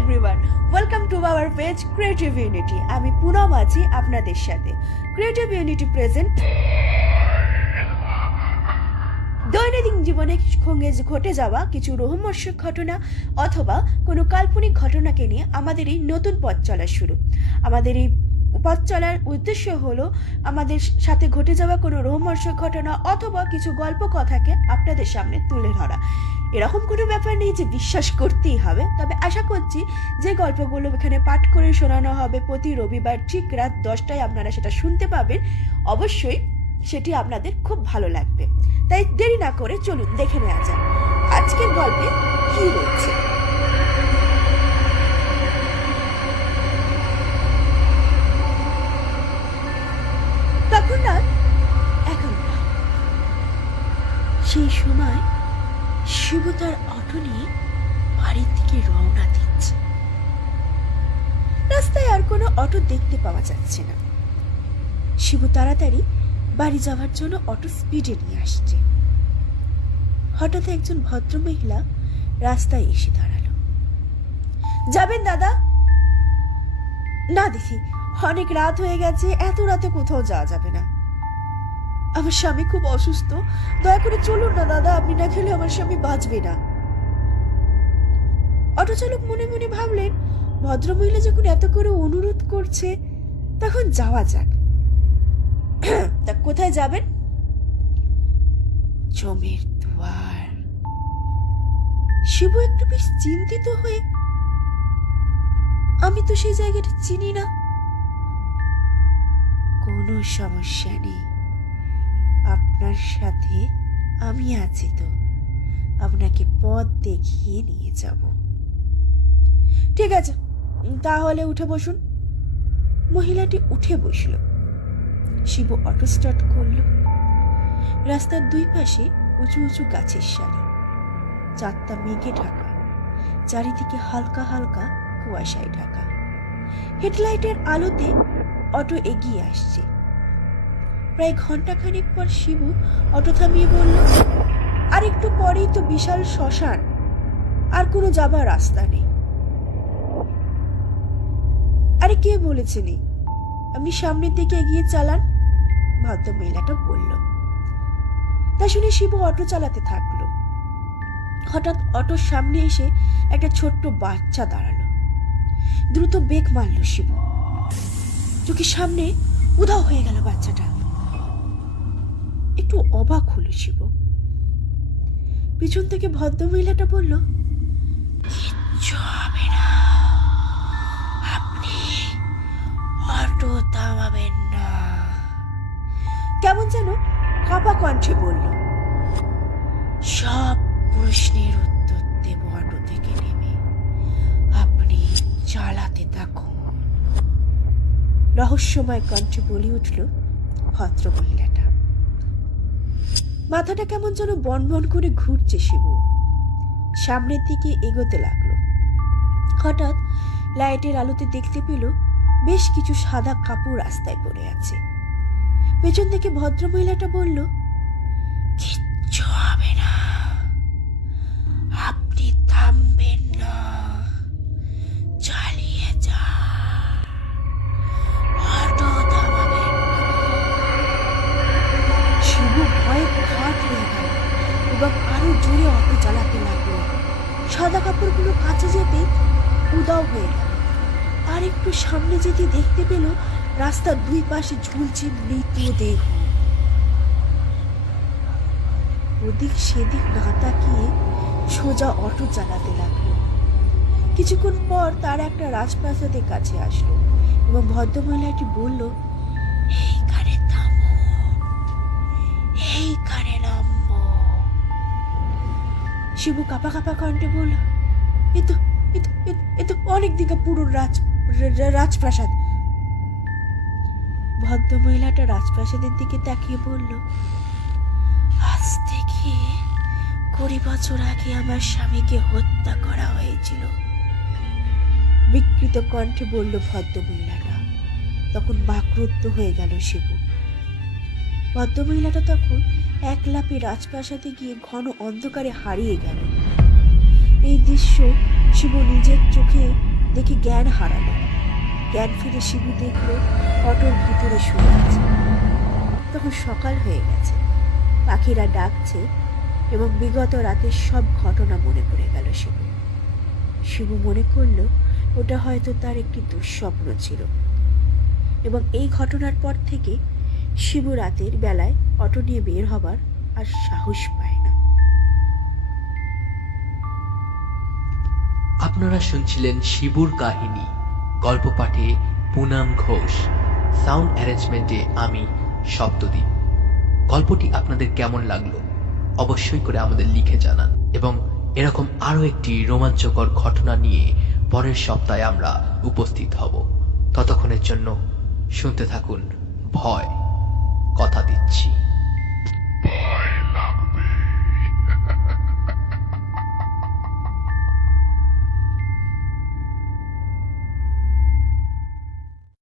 Everyone, welcome to our page creative unity. আমি পুনম আছি আপনাদের সাথে। ক্রিয়েটিভ ইউনিটি প্রেজেন্ট দৈনন্দিন জীবনে ঘটে যাওয়া কিছু রোমহর্ষক ঘটনা অথবা কোনো কাল্পনিক ঘটনাকে নিয়ে আমাদের এই নতুন পথ চলা শুরু। আমাদের এই পথ চলার উদ্দেশ্য হলো আমাদের সাথে ঘটে যাওয়া কোনো রোমহর্ষক ঘটনা অথবা কিছু গল্প কথাকে আপনাদের সামনে তুলে ধরা। এরকম কোনো ব্যাপার নেই যে বিশ্বাস করতেই হবে, তবে আশা করছি যে গল্পগুলো এখানে পাঠ করে শোনানো হবে প্রতি রবিবার ঠিক রাত 10টায় আপনারা সেটা শুনতে পাবেন। অবশ্যই সেটি আপনাদের খুব ভালো লাগবে। তাই দেরি না করে চলুন দেখে নেওয়া যাক আজকের গল্পে কি রয়েছে। তখন রাত 11টা। সেই সময় শিব তার অটো নিয়ে বাড়ির দিকে রওনা দিচ্ছে। রাস্তায় আর কোনো অটো দেখতে পাওয়া যাচ্ছে না। শিবু তাড়াতাড়ি বাড়ি যাওয়ার জন্য অটো স্পিডে নিয়ে আসছে। হঠাৎ একজন ভদ্রমহিলা রাস্তায় এসে দাঁড়ালো। যাবেন দাদা? না দেখি, অনেক রাত হয়ে গেছে, এত রাতে কোথাও যাওয়া যাবে না। আমার স্বামী খুব অসুস্থ, দয়া করে চলুন না দাদা, আপনি না খেলে আমার স্বামী বাঁচবে না। অটো চালক মনে মনে ভাবলেন, ভদ্রমহিলা যখন এত করে অনুরোধ করছে তখন যাওয়া যাক। তা কোথায় যাবেন? জমির দুয়ার। শিবু একটু বেশ চিন্তিত হয়ে, আমি তো সেই জায়গাটা চিনি না। কোনো সমস্যা নেই, আপনার সাথে আমি আছি তো, আপনাকে পথ দেখিয়ে নিয়ে যাব। ঠিক আছে, তাহলে উঠে বসুন। মহিলাটি উঠে বসল। শিবু অটো স্টার্ট করলো। রাস্তার দুই পাশে উঁচু উঁচু গাছের সারি, চারটা মেঘে ঢাকা, চারিদিকে হালকা হালকা কুয়াশায় ঢাকা। হেডলাইটের আলোতে অটো এগিয়ে আসছে। প্রায় ঘন্টাখানেক পর শিবু অটো থামিয়ে বলল, আর একটু পরেই তো বিশাল শ্মশান, আর কোনো যাবার রাস্তা নেই। আরে কে বলেছেন, আপনি সামনের দিকে এগিয়ে চালান, ভদ্র মহিলাটা বলল। তা শুনে শিবু অটো চালাতে থাকলো। হঠাৎ অটোর সামনে এসে একটা ছোট্ট বাচ্চা দাঁড়ালো। দ্রুত ব্রেক মারল শিবু। চোখের সামনে উধাও হয়ে গেল বাচ্চাটা। একটু অবাক হলো শিবু। পিছন থেকে ভদ্র মহিলাটা বলল, কিচ্ছু হবে না, আপনি অটো থামাবেন না। কেমন যেন কাঁপা কণ্ঠে বলল, সব প্রশ্নের উত্তর দেব অটো থেকে নেমে, আপনি চালাতে থাকুন। রহস্যময় কণ্ঠে বলে উঠল ভদ্র মহিলাটা। মাথাটা কেমন যেন বনবন করে ঘুরছে শিবু। সামনের দিকে এগোতে লাগলো। হঠাৎ লাইটের আলোতে দেখতে পেল বেশ কিছু সাদা কাপড় রাস্তায় পড়ে আছে। পেছন থেকে ভদ্র মহিলাটা বলল, কিচ্ছু হবে না, আপনি থামবেন না, চালিয়ে যান, অটো থামাবেন না। শিবু ভয়ে ঘাট হয়ে গেল এবং আরো জোরে অটো চালাতে লাগলো। সাদা কাপড়গুলো কাছে যেতে উদাও হয়ে গেল। আর একটু সামনে যেতে দেখতে পেল রাস্তার দুই পাশে ঝুলছে মৃতদেহ। ওদিক সেদিক না তাকিয়ে সোজা অটো চালাতে লাগলো। কিছুক্ষণ পর তার একটা রাজপ্রাসাদের কাছে আসলো এবং ভদ্রমহিলাটি বলল, এইখানে থামো, এইখানে নামবো। শিবু কাঁপা কাঁপা কণ্ঠে বলল, এ তো অনেক দিকে পুরো রাজপ্রাসাদ। ভদ্র মহিলাটা রাজপ্রাসাদের দিকে তাকিয়ে বলল, আজ থেকে 20 বছর আগে আমার স্বামীকে হত্যা করা হয়েছিল। বিকৃত কণ্ঠে বলল ভদ্র মহিলাটা। তখন বাকরুদ্ধ হয়ে গেল শিবু। ভদ্র মহিলাটা তখন এক লাফে রাজপ্রাসাদে গিয়ে ঘন অন্ধকারে হারিয়ে গেল। এই দৃশ্য শিবু নিজের চোখে দেখে জ্ঞান হারালো। জ্ঞান ফিরে শিবু দেখলো অটোর ভিতরে শুয়ে আছে। তখন সকাল হয়ে গেছে, পাখিরা ডাকছে এবং বিগত রাতের সব ঘটনা মনে পড়ে গেল শিবু। শিবু মনে করলো ওটা হয়তো তার একটি দুঃস্বপ্ন ছিল, এবং এই ঘটনার পর থেকে শিবু রাতের বেলায় অটো নিয়ে বের হবার আর সাহস পায় না। আপনারা শুনছিলেন শিবুর কাহিনী। গল্প পাঠে পুনাম ঘোষ, সাউন্ড অ্যারেঞ্জমেন্টে আমি সপ্তদ্বীপ। গল্পটি আপনাদের কেমন লাগলো অবশ্যই করে আমাদের লিখে জানান, এবং এরকম আরো একটি রোমাঞ্চকর ঘটনা নিয়ে পরের সপ্তাহে আমরা উপস্থিত হব। ততক্ষণের জন্য শুনতে থাকুন ভয়, কথা দিচ্ছি।